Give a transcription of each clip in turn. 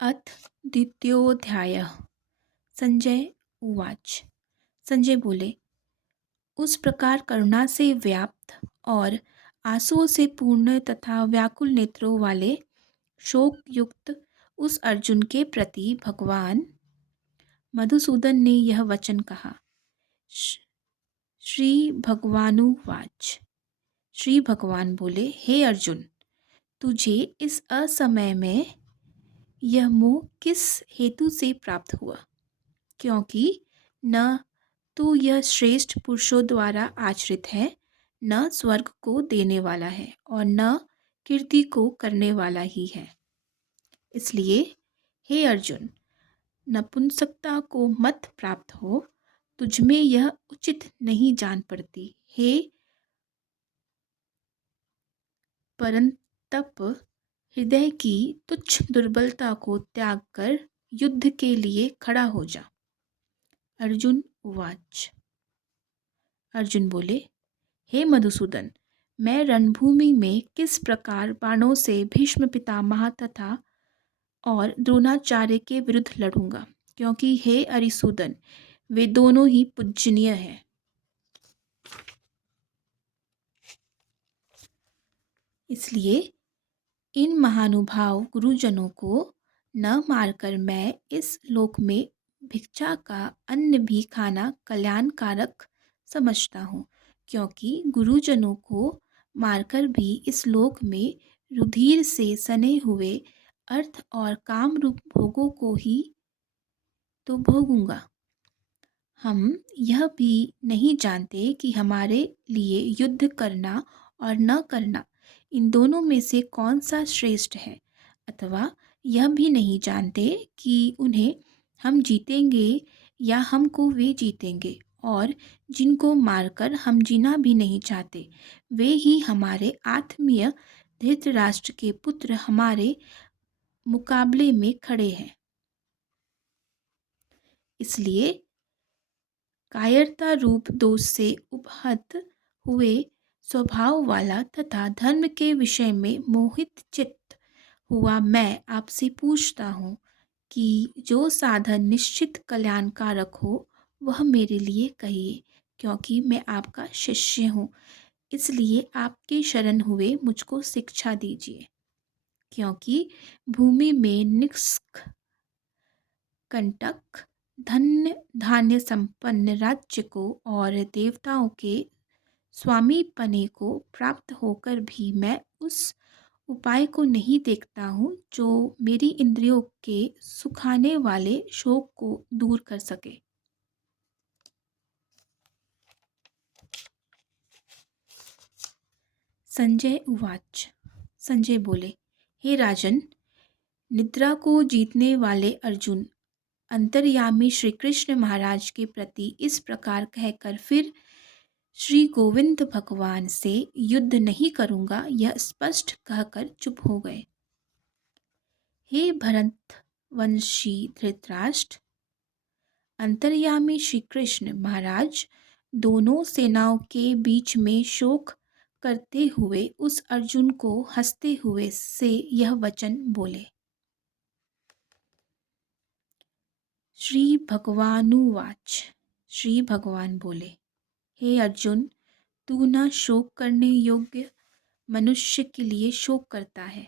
अथ द्वितीयोऽध्यायः। संजय उवाच। संजय बोले, उस प्रकार करुणा से व्याप्त और आंसुओं से पूर्ण तथा व्याकुल नेत्रों वाले शोक युक्त उस अर्जुन के प्रति भगवान मधुसूदन ने यह वचन कहा। श- श्री भगवानुवाच। श्री भगवान बोले, हे अर्जुन, तुझे इस असमय में यह मोह किस हेतु से प्राप्त हुआ? क्योंकि न तो यह श्रेष्ठ पुरुषों द्वारा आश्रित है, न स्वर्ग को देने वाला है और न कीर्ति को करने वाला ही है। इसलिए हे अर्जुन, नपुंसकता को मत प्राप्त हो, तुझमें यह उचित नहीं जान पड़ती। हे परंतप, हृदय की तुच्छ दुर्बलता को त्याग कर युद्ध के लिए खड़ा हो जा। अर्जुन उवाच। अर्जुन बोले, हे मधुसूदन, मैं रणभूमि में किस प्रकार बाणों से भीष्म पितामह तथा और द्रोणाचार्य के विरुद्ध लड़ूंगा, क्योंकि हे अरिसूदन, वे दोनों ही पूजनीय हैं। इसलिए इन महानुभाव गुरुजनों को न मारकर मैं इस लोक में भिक्षा का अन्न भी खाना कल्याणकारक समझता हूँ, क्योंकि गुरुजनों को मारकर भी इस लोक में रुधिर से सने हुए अर्थ और काम रूप भोगों को ही तो भोगूंगा। हम यह भी नहीं जानते कि हमारे लिए युद्ध करना और न करना, इन दोनों में से कौन सा श्रेष्ठ है, अथवा यह भी नहीं जानते कि उन्हें हम जीतेंगे या हमको वे जीतेंगे, और जिनको मारकर हम जीना भी नहीं चाहते, वे ही हमारे आत्मीय धृतराष्ट्र के पुत्र हमारे मुकाबले में खड़े हैं। इसलिए कायरता रूप दोष से उपहत हुए स्वभाव वाला तथा धर्म के विषय में मोहित चित्त हुआ मैं आपसे पूछता हूँ कि जो साधन निश्चित कल्याणकारक हो वह मेरे लिए कहिए, क्योंकि मैं आपका शिष्य हूँ। इसलिए आपके शरण हुए मुझको शिक्षा दीजिए, क्योंकि भूमि में निष्क कंटक धन्य धान्य संपन्न राज्य को और देवताओं के स्वामी पने को प्राप्त होकर भी मैं उस उपाय को नहीं देखता हूँ जो मेरी इंद्रियों के सुखाने वाले शोक को दूर कर सके। संजय उवाच। संजय बोले, हे राजन, निद्रा को जीतने वाले अर्जुन अंतर्यामी श्री कृष्ण महाराज के प्रति इस प्रकार कहकर फिर श्री गोविंद भगवान से युद्ध नहीं करूँगा यह स्पष्ट कहकर चुप हो गए। हे भरतवंशी धृतराष्ट्र, अंतर्यामी श्री कृष्ण महाराज दोनों सेनाओं के बीच में शोक करते हुए उस अर्जुन को हंसते हुए से यह वचन बोले। श्री भगवानुवाच। श्री भगवान बोले, हे अर्जुन, तू न शोक करने योग्य मनुष्य के लिए शोक करता है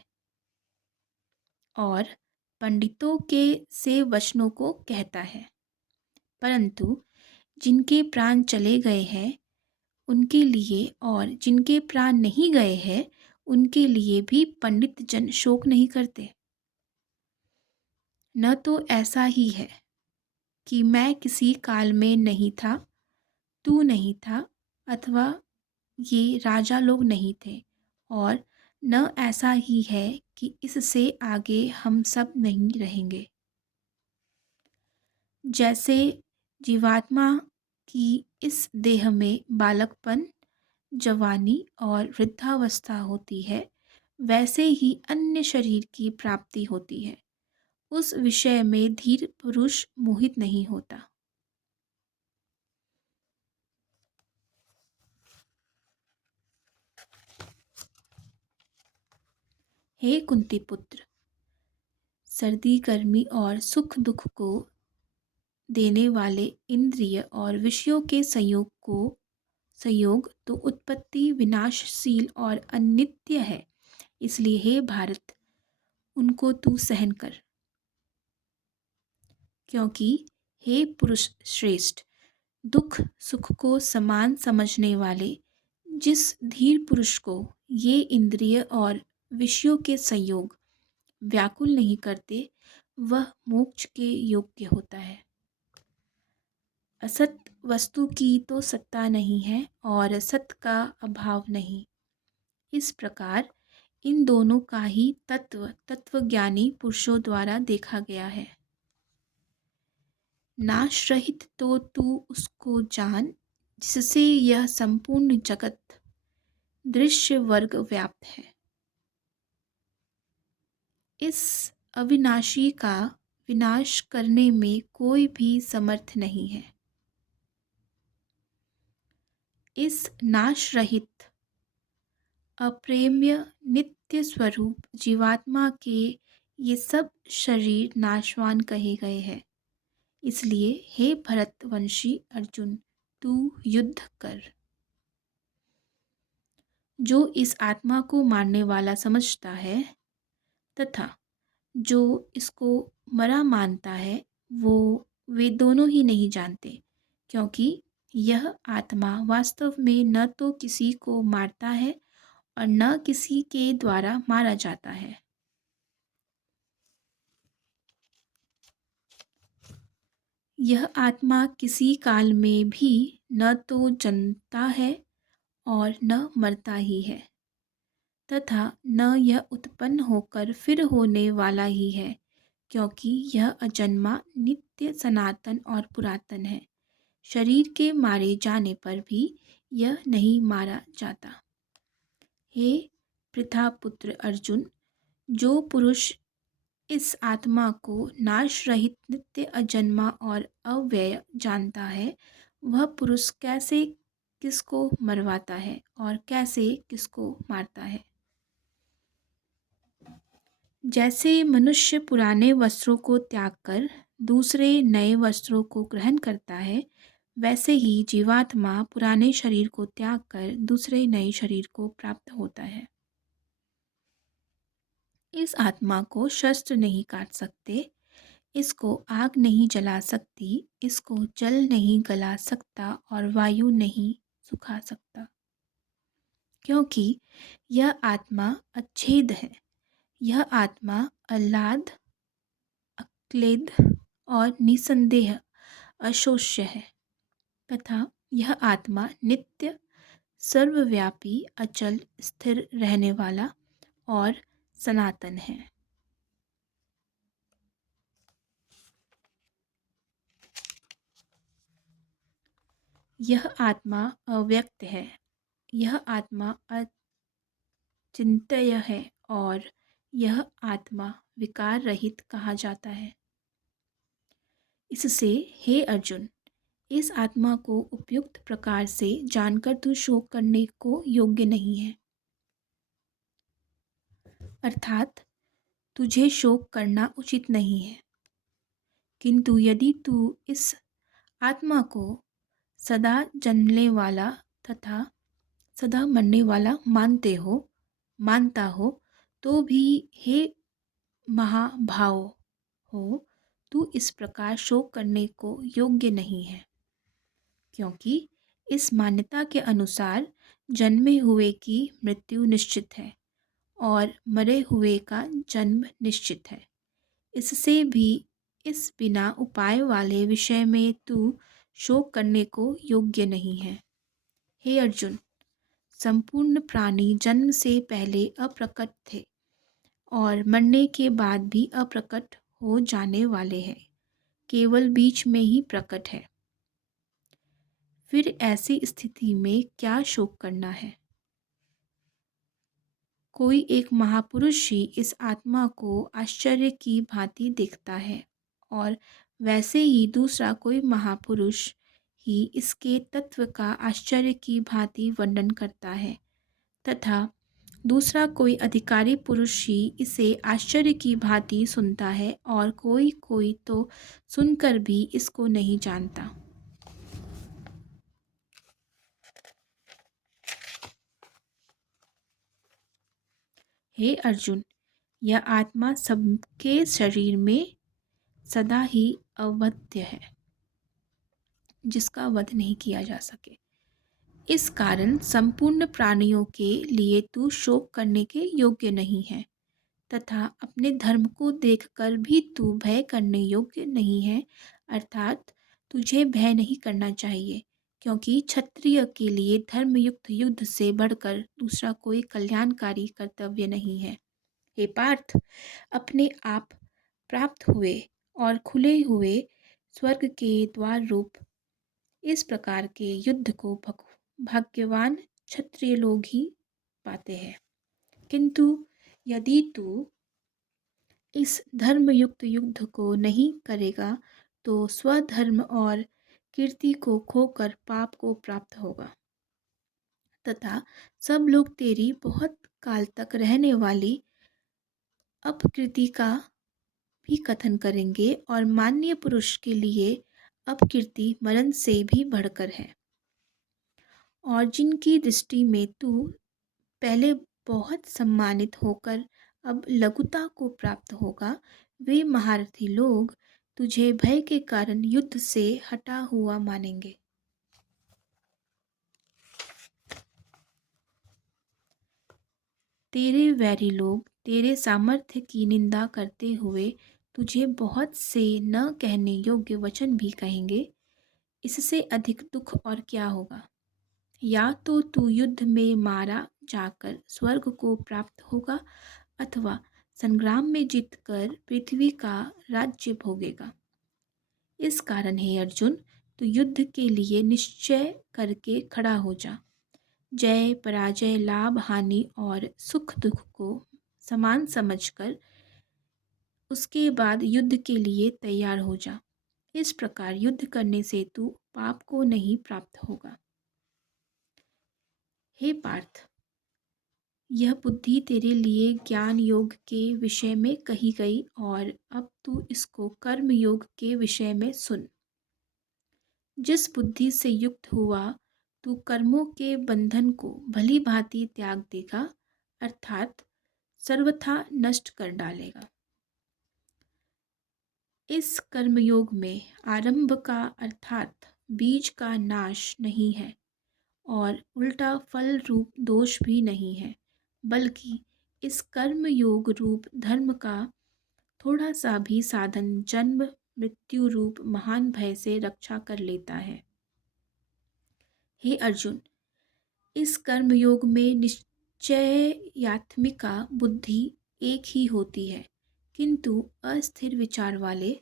और पंडितों के से वचनों को कहता है, परंतु जिनके प्राण चले गए हैं उनके लिए और जिनके प्राण नहीं गए हैं उनके लिए भी पंडित जन शोक नहीं करते। न तो ऐसा ही है कि मैं किसी काल में नहीं था, तू नहीं था, अथवा ये राजा लोग नहीं थे, और न ऐसा ही है कि इससे आगे हम सब नहीं रहेंगे। जैसे जीवात्मा की इस देह में बालकपन, जवानी और वृद्धावस्था होती है, वैसे ही अन्य शरीर की प्राप्ति होती है। उस विषय में धीर पुरुष मोहित नहीं होता। हे कुंती पुत्र, सर्दी गर्मी और सुख दुख को देने वाले इंद्रिय और विषयों के संयोग तो उत्पत्ति विनाशशील और अनित्य है। इसलिए हे भारत, उनको तू सहन कर। क्योंकि हे पुरुष श्रेष्ठ, दुख सुख को समान समझने वाले जिस धीर पुरुष को ये इंद्रिय और विषयों के संयोग व्याकुल नहीं करते, वह मोक्ष के योग्य होता है। असत वस्तु की तो सत्ता नहीं है और सत का अभाव नहीं। इस प्रकार इन दोनों का ही तत्वज्ञानी पुरुषों द्वारा देखा गया है। नाश रहित तो तू उसको जान, जिससे यह संपूर्ण जगत दृश्य वर्ग व्याप्त है। इस अविनाशी का विनाश करने में कोई भी समर्थ नहीं है। इस नाश रहित अप्रेम्य नित्य स्वरूप जीवात्मा के ये सब शरीर नाशवान कहे गए हैं। इसलिए हे भरतवंशी अर्जुन, तू युद्ध कर। जो इस आत्मा को मारने वाला समझता है तथा जो इसको मरा मानता है, वे दोनों ही नहीं जानते, क्योंकि यह आत्मा वास्तव में न तो किसी को मारता है और न किसी के द्वारा मारा जाता है। यह आत्मा किसी काल में भी न तो जन्मता है और न मरता ही है, तथा न यह उत्पन्न होकर फिर होने वाला ही है, क्योंकि यह अजन्मा नित्य सनातन और पुरातन है। शरीर के मारे जाने पर भी यह नहीं मारा जाता। हे पृथापुत्र अर्जुन, जो पुरुष इस आत्मा को नाश रहित नित्य अजन्मा और अव्यय जानता है, वह पुरुष कैसे किसको मरवाता है और कैसे किसको मारता है। जैसे मनुष्य पुराने वस्त्रों को त्याग कर दूसरे नए वस्त्रों को ग्रहण करता है, वैसे ही जीवात्मा पुराने शरीर को त्याग कर दूसरे नए शरीर को प्राप्त होता है। इस आत्मा को शस्त्र नहीं काट सकते, इसको आग नहीं जला सकती, इसको जल नहीं गला सकता और वायु नहीं सुखा सकता, क्योंकि यह आत्मा अच्छेद है। यह आत्मा आह्लाद, अक्लेद और निसंदेह अशोष्य है, तथा यह आत्मा नित्य सर्वव्यापी अचल स्थिर रहने वाला और सनातन है। यह आत्मा अव्यक्त है, यह आत्मा अचिंत्य है और यह आत्मा विकार रहित कहा जाता है। इससे हे अर्जुन, इस आत्मा को उपयुक्त प्रकार से जानकर तू शोक करने को योग्य नहीं है। अर्थात तुझे शोक करना उचित नहीं है। किंतु यदि तू इस आत्मा को सदा जन्मने वाला तथा सदा मरने वाला मानता हो, तो भी हे महाभाव हो, तू इस प्रकार शोक करने को योग्य नहीं है, क्योंकि इस मान्यता के अनुसार जन्मे हुए की मृत्यु निश्चित है और मरे हुए का जन्म निश्चित है। इससे भी इस बिना उपाय वाले विषय में तू शोक करने को योग्य नहीं है। हे अर्जुन, संपूर्ण प्राणी जन्म से पहले अप्रकट थे और मरने के बाद भी अप्रकट हो जाने वाले हैं, केवल बीच में ही प्रकट है। फिर ऐसी स्थिति में क्या शोक करना है? कोई एक महापुरुष ही इस आत्मा को आश्चर्य की भांति देखता है और वैसे ही दूसरा कोई महापुरुष ही इसके तत्व का आश्चर्य की भांति वर्णन करता है, तथा दूसरा कोई अधिकारी पुरुष ही इसे आश्चर्य की भांति सुनता है और कोई कोई तो सुनकर भी इसको नहीं जानता। हे अर्जुन, यह आत्मा सबके शरीर में सदा ही अवध्य है, जिसका वध नहीं किया जा सके। इस कारण संपूर्ण प्राणियों के लिए तू शोक करने के योग्य नहीं है, तथा अपने धर्म को देखकर भी तू भय करने योग्य नहीं है। अर्थात तुझे भय नहीं करना चाहिए, क्योंकि क्षत्रिय के लिए धर्मयुक्त युद्ध से बढ़कर दूसरा कोई कल्याणकारी कर्तव्य नहीं है। हे पार्थ, अपने आप प्राप्त हुए और खुले हुए स्वर्ग के द्वार रूप इस प्रकार के युद्ध को भाग्यवान क्षत्रिय लोग ही पाते हैं। किंतु यदि तू इस धर्मयुक्त युद्ध को नहीं करेगा तो स्वधर्म और कीर्ति को खोकर पाप को प्राप्त होगा, तथा सब लोग तेरी बहुत काल तक रहने वाली अपकीर्ति का भी कथन करेंगे, और माननीय पुरुष के लिए अपकीर्ति मरण से भी बढ़कर है। और जिनकी दृष्टि में तू पहले बहुत सम्मानित होकर अब लघुता को प्राप्त होगा, वे महारथी लोग तुझे भय के कारण युद्ध से हटा हुआ मानेंगे। तेरे वैरी लोग तेरे सामर्थ्य की निंदा करते हुए तुझे बहुत से न कहने योग्य वचन भी कहेंगे। इससे अधिक दुख और क्या होगा? या तो तू युद्ध में मारा जाकर स्वर्ग को प्राप्त होगा, अथवा संग्राम में जीतकर पृथ्वी का राज्य भोगेगा। इस कारण हे अर्जुन, तू युद्ध के लिए निश्चय करके खड़ा हो जा। जय पराजय, लाभ हानि और सुख दुख को समान समझकर उसके बाद युद्ध के लिए तैयार हो जा। इस प्रकार युद्ध करने से तू पाप को नहीं प्राप्त होगा। हे पार्थ, यह बुद्धि तेरे लिए ज्ञान योग के विषय में कही गई, और अब तू इसको कर्म योग के विषय में सुन। जिस बुद्धि से युक्त हुआ तू कर्मों के बंधन को भली भांति त्याग देगा, अर्थात सर्वथा नष्ट कर डालेगा। इस कर्मयोग में आरंभ का अर्थात बीज का नाश नहीं है, और उल्टा फल रूप दोष भी नहीं है, बल्कि इस कर्म योग रूप धर्म का थोड़ा सा भी साधन जन्म मृत्यु रूप महान भय से रक्षा कर लेता है। हे अर्जुन, इस कर्म योग में निश्चयात्मिका बुद्धि एक ही होती है, किंतु अस्थिर विचार वाले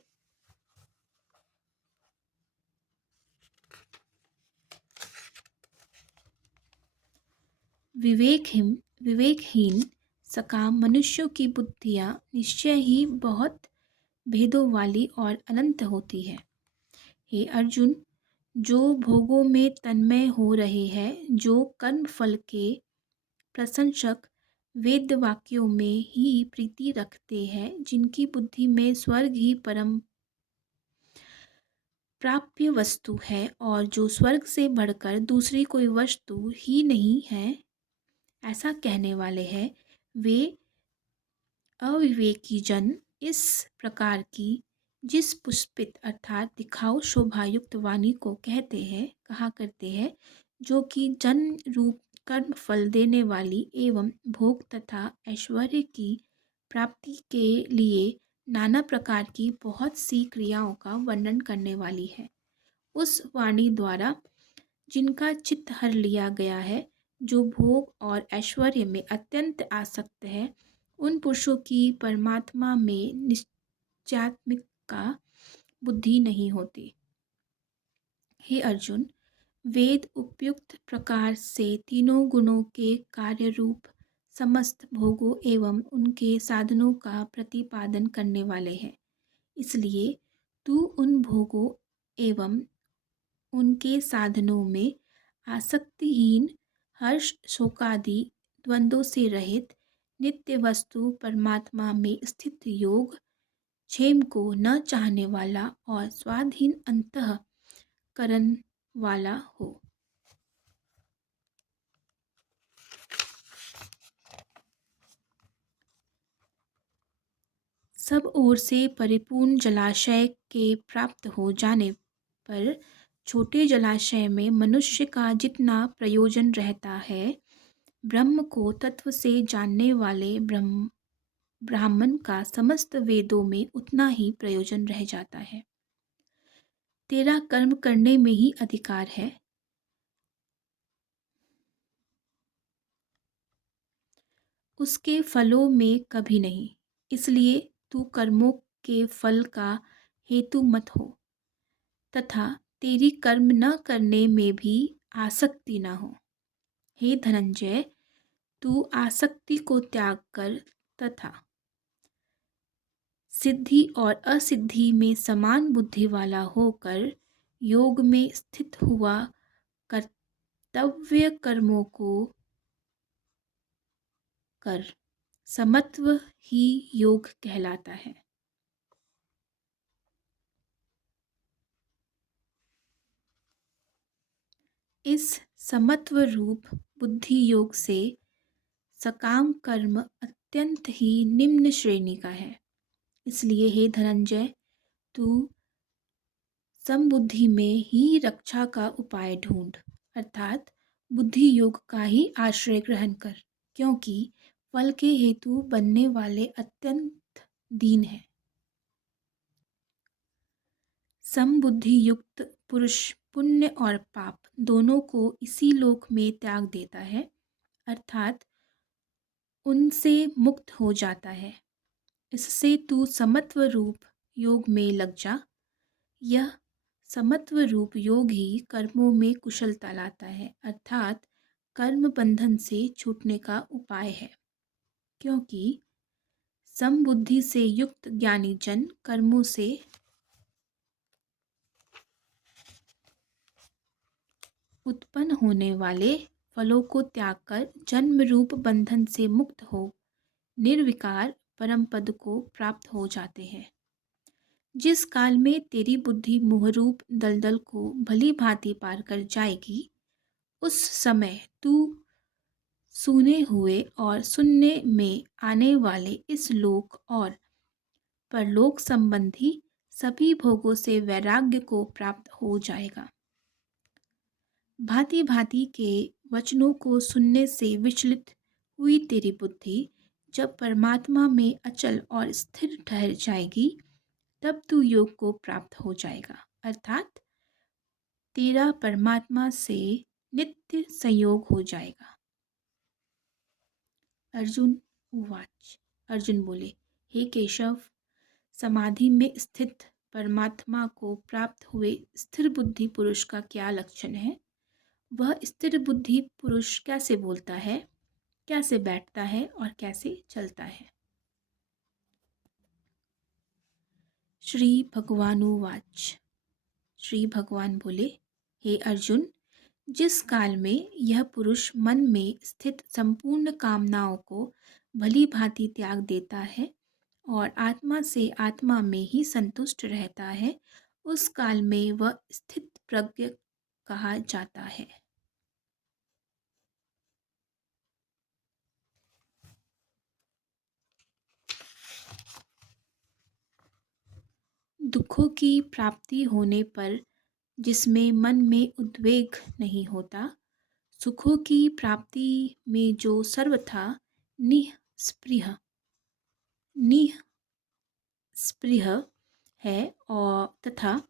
विवेकहीन सकाम मनुष्यों की बुद्धियाँ निश्चय ही बहुत भेदों वाली और अनंत होती है। हे अर्जुन, जो भोगों में तन्मय हो रहे हैं, जो कर्म फल के प्रशंसक वेद वाक्यों में ही प्रीति रखते हैं, जिनकी बुद्धि में स्वर्ग ही परम प्राप्य वस्तु है, और जो स्वर्ग से बढ़कर दूसरी कोई वस्तु ही नहीं है, ऐसा कहने वाले हैं, वे अविवेकी जन इस प्रकार की जिस पुष्पित अर्थात दिखाओ शोभायुक्त वाणी को कहा करते हैं, जो कि जन्म रूप कर्म फल देने वाली एवं भोग तथा ऐश्वर्य की प्राप्ति के लिए नाना प्रकार की बहुत सी क्रियाओं का वर्णन करने वाली है। उस वाणी द्वारा जिनका चित्त हर लिया गया है, जो भोग और ऐश्वर्य में अत्यंत आसक्त है, उन पुरुषों की परमात्मा में निश्चयात्मिका बुद्धि नहीं होती। हे अर्जुन, वेद उपयुक्त प्रकार से तीनों गुणों के कार्य रूप समस्त भोगों एवं उनके साधनों का प्रतिपादन करने वाले हैं। इसलिए तू उन भोगों एवं उनके साधनों में आसक्तिहीन हर्ष शोकादि द्वंद्वों से रहित नित्य वस्तु परमात्मा में स्थित योग क्षेम को न चाहने वाला और स्वाधीन अंतःकरण वाला हो। सब ओर से परिपूर्ण जलाशय के प्राप्त हो जाने पर छोटे जलाशय में मनुष्य का जितना प्रयोजन रहता है, ब्रह्म को तत्व से जानने वाले ब्राह्मण का समस्त वेदों में उतना ही प्रयोजन रह जाता है। तेरा कर्म करने में ही अधिकार है, उसके फलों में कभी नहीं। इसलिए तू कर्मों के फल का हेतु मत हो तथा तेरी कर्म न करने में भी आसक्ति न हो। हे धनंजय, तू आसक्ति को त्याग कर तथा सिद्धि और असिद्धि में समान बुद्धि वाला होकर योग में स्थित हुआ कर्तव्य कर्मों को कर। समत्व ही योग कहलाता है। इस समत्व रूप बुद्धि योग से सकाम कर्म अत्यंत ही निम्न श्रेणी का है। इसलिए हे धनंजय, तू समबुद्धि में ही रक्षा का उपाय ढूंढ, अर्थात बुद्धि योग का ही आश्रय ग्रहण कर, क्योंकि फल के हेतु बनने वाले अत्यंत दीन है। समबुद्धि युक्त पुरुष पुण्य और पाप दोनों को इसी लोक में त्याग देता है, अर्थात उनसे मुक्त हो जाता है। इससे तू समत्व रूप योग में लग जा। यह समत्व रूप योग ही कर्मों में कुशलता लाता है, अर्थात कर्म बंधन से छूटने का उपाय है, क्योंकि समबुद्धि से युक्त ज्ञानी जन कर्मों से उत्पन्न होने वाले फलों को त्याग कर जन्म रूप बंधन से मुक्त हो निर्विकार परम पद को प्राप्त हो जाते हैं। जिस काल में तेरी बुद्धि मोहरूप दलदल को भली भांति पार कर जाएगी, उस समय तू सुने हुए और सुनने में आने वाले इस लोक और परलोक संबंधी सभी भोगों से वैराग्य को प्राप्त हो जाएगा। भांति भांति के वचनों को सुनने से विचलित हुई तेरी बुद्धि जब परमात्मा में अचल और स्थिर ठहर जाएगी, तब तू योग को प्राप्त हो जाएगा, अर्थात तेरा परमात्मा से नित्य संयोग हो जाएगा। अर्जुन उवाच। अर्जुन बोले, हे केशव, समाधि में स्थित परमात्मा को प्राप्त हुए स्थिर बुद्धि पुरुष का क्या लक्षण है? वह स्थिर बुद्धि पुरुष कैसे बोलता है, कैसे बैठता है और कैसे चलता है? श्री भगवानुवाच। श्री भगवान बोले, हे अर्जुन, जिस काल में यह पुरुष मन में स्थित संपूर्ण कामनाओं को भली भांति त्याग देता है और आत्मा से आत्मा में ही संतुष्ट रहता है, उस काल में वह स्थित प्रज्ञ कहा जाता है। दुखों की प्राप्ति होने पर जिसमें मन में उद्वेग नहीं होता, सुखों की प्राप्ति में जो सर्वथा निःस्पृह निःस्पृह है और तथा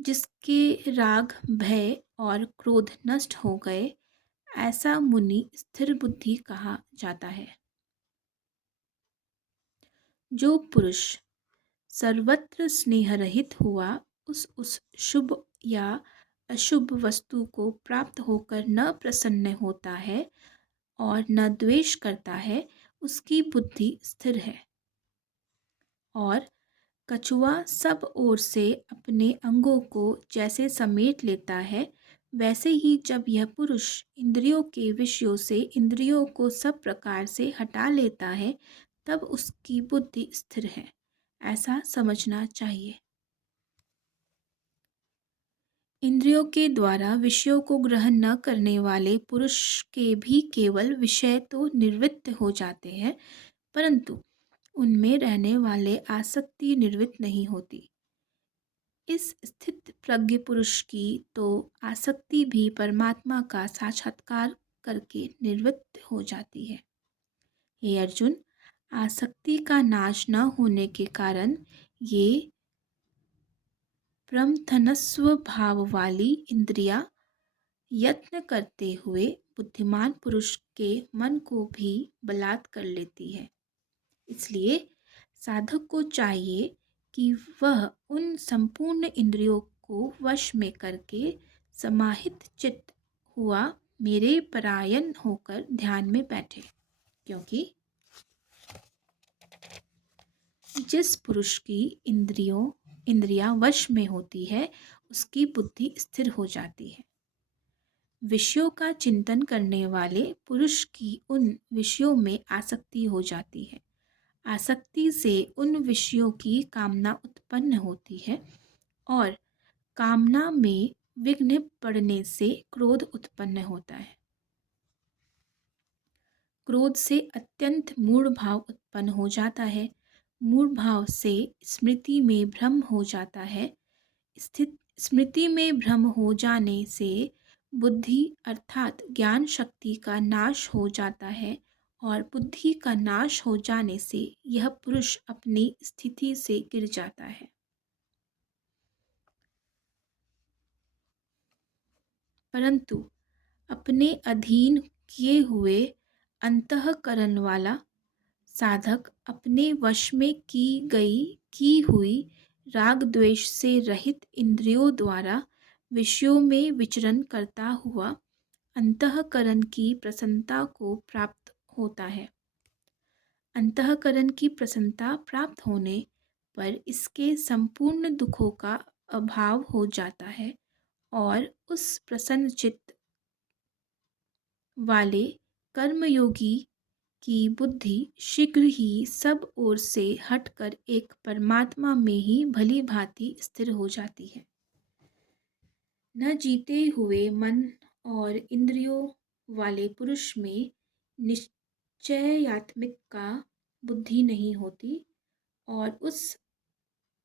जिसके राग भय और क्रोध नष्ट हो गए, ऐसा मुनि स्थिर बुद्धि कहा जाता है। जो पुरुष सर्वत्र स्नेह रहित हुआ उस शुभ या अशुभ वस्तु को प्राप्त होकर न प्रसन्न होता है और न द्वेष करता है, उसकी बुद्धि स्थिर है। और कछुआ सब ओर से अपने अंगों को जैसे समेट लेता है, वैसे ही जब यह पुरुष इंद्रियों के विषयों से इंद्रियों को सब प्रकार से हटा लेता है, तब उसकी बुद्धि स्थिर है, ऐसा समझना चाहिए। इंद्रियों के द्वारा विषयों को ग्रहण न करने वाले पुरुष के भी केवल विषय तो निवृत्त हो जाते हैं, परंतु उनमें रहने वाले आसक्ति निवृत्त नहीं होती। इस स्थित प्रज्ञ पुरुष की तो आसक्ति भी परमात्मा का साक्षात्कार करके निवृत्त हो जाती है। हे अर्जुन, आसक्ति का नाश न होने के कारण ये प्रमथनस्व भाव वाली इंद्रियां यत्न करते हुए बुद्धिमान पुरुष के मन को भी बलात् कर लेती है। इसलिए साधक को चाहिए कि वह उन संपूर्ण इंद्रियों को वश में करके समाहित चित्त हुआ मेरे परायण होकर ध्यान में बैठे, क्योंकि जिस पुरुष की इंद्रियां वश में होती है उसकी बुद्धि स्थिर हो जाती है। विषयों का चिंतन करने वाले पुरुष की उन विषयों में आसक्ति हो जाती है। आसक्ति से उन विषयों की कामना उत्पन्न होती है और कामना में विघ्न पड़ने से क्रोध उत्पन्न होता है। क्रोध से अत्यंत मूढ़ भाव उत्पन्न हो जाता है। मूढ़ भाव से स्मृति में भ्रम हो जाता है। स्थित स्मृति में भ्रम हो जाने से बुद्धि अर्थात ज्ञान शक्ति का नाश हो जाता है और बुद्धि का नाश हो जाने से यह पुरुष अपनी स्थिति से गिर जाता है। परंतु अपने अधीन किए हुए अंतःकरण वाला साधक अपने वश में की हुई राग द्वेष से रहित इंद्रियों द्वारा विषयों में विचरण करता हुआ अंतःकरण की प्रसन्नता को प्राप्त होता है। अंतःकरण की प्रसन्नता प्राप्त होने पर इसके संपूर्ण दुखों का अभाव हो जाता है और उस प्रसन्न चित्त वाले कर्मयोगी की बुद्धि शीघ्र ही सब ओर से हटकर एक परमात्मा में ही भली भांति स्थिर हो जाती है। न जीते हुए मन और इंद्रियों वाले पुरुष में निश्चयात्मिक का बुद्धि नहीं होती और उस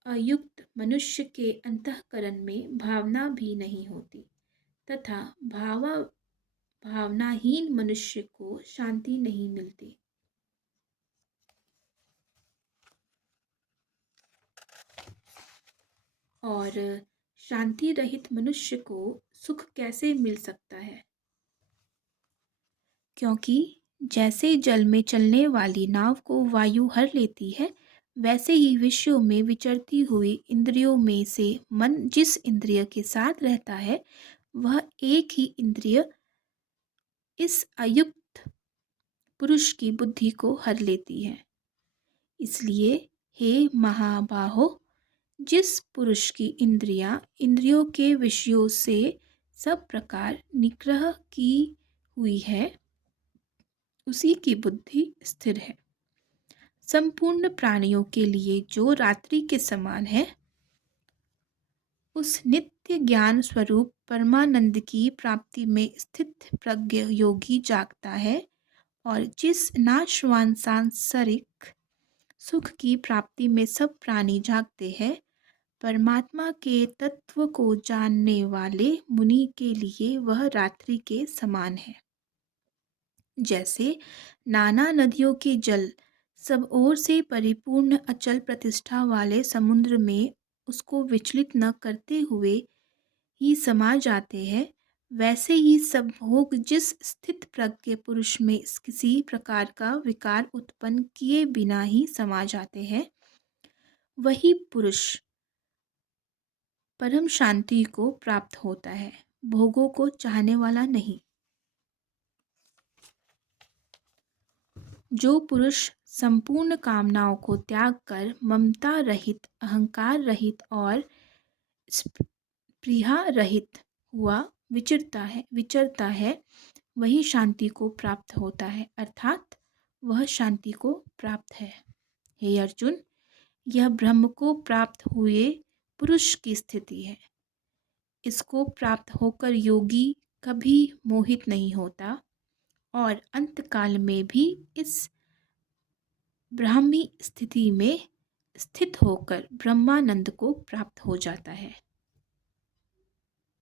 अयुक्त मनुष्य के अंतःकरण में भावना भी नहीं होती तथा भावनाहीन मनुष्य को शांति नहीं मिलती। और शांति रहित मनुष्य को सुख कैसे मिल सकता है? क्योंकि जैसे जल में चलने वाली नाव को वायु हर लेती है, वैसे ही विषयों में विचरती हुई इंद्रियों में से मन जिस इंद्रिय के साथ रहता है, वह एक ही इंद्रिय इस अयुक्त पुरुष की बुद्धि को हर लेती है। इसलिए हे महाबाहो, जिस पुरुष की इंद्रियों के विषयों से सब प्रकार निग्रह की हुई है, उसी की बुद्धि स्थिर है। संपूर्ण प्राणियों के लिए जो रात्रि के समान है, उस नित्य ज्ञान स्वरूप परमानंद की प्राप्ति में स्थित प्रज्ञ योगी जागता है और जिस नाशवान सांसारिक सुख की प्राप्ति में सब प्राणी जागते हैं, परमात्मा के तत्व को जानने वाले मुनि के लिए वह रात्रि के समान है। जैसे नाना नदियों के जल सब ओर से परिपूर्ण अचल प्रतिष्ठा वाले समुद्र में उसको विचलित न करते हुए ही समा जाते हैं, वैसे ही सब भोग जिस स्थित प्रज्ञ पुरुष में किसी प्रकार का विकार उत्पन्न किए बिना ही समा जाते हैं, वही पुरुष परम शांति को प्राप्त होता है, भोगों को चाहने वाला नहीं। जो पुरुष संपूर्ण कामनाओं को त्याग कर ममता रहित, अहंकार रहित और स्पृहा रहित हुआ विचरता है वही शांति को प्राप्त होता है, अर्थात वह शांति को प्राप्त है। हे अर्जुन, यह ब्रह्म को प्राप्त हुए पुरुष की स्थिति है। इसको प्राप्त होकर योगी कभी मोहित नहीं होता और अंतकाल में भी इस ब्राह्मी स्थिति में स्थित होकर ब्रह्मानंद को प्राप्त हो जाता है।